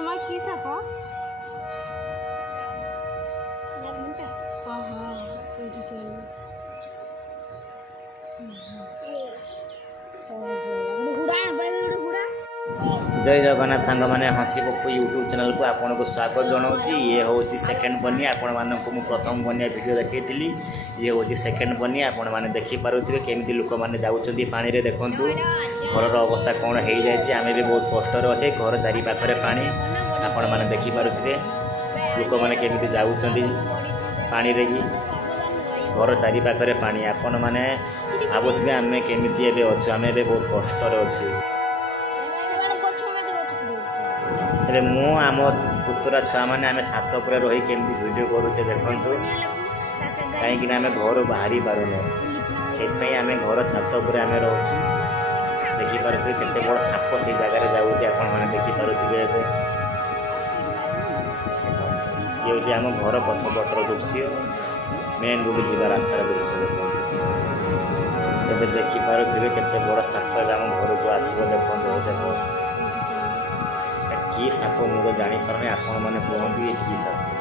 माँ की साप जय जगन्नाथ सांग मैंने हसी पप्पू यूट्यूब चैनल को आपन को स्वागत जनाऊँगी। ये हूँ सेकेंड बनिया आपण मानक मु प्रथम बनिया वीडियो देखी ये हूँ सेकेंड बनिया आपण मैंने देखिपे केमी लोक मैंने जाऊँच पानी रे देखूँ घर अवस्था कौन हो जाए आम भी बहुत कष्ट अच्छे घर चारि पाखे पानी आपण मैंने देखिपे लोक मैंने केमी जाऊँच पानी रे घर चारि पाखे पानी आपण मैंने भावुवे आम केमी अच्छे आम बहुत कष्ट अच्छे मु आम पुतरा छुआ मैंने आम छात पर रही केमती वीडियो करुचे देखूँ कहीं आम घर बाहरी पारूने से आम घर छात पर आम रोचु देखिपे केते बड़ साप से जगार जाऊँचे आपने देखिपे ये हूँ आम घर पछपटर दृश्य मेन रोड जी रास्तार दृश्य देखते देखिपे केते बड़ साप आम घर को आसो देखो कि साप मुझे जापर नहीं आपण मैंने कहते कि साप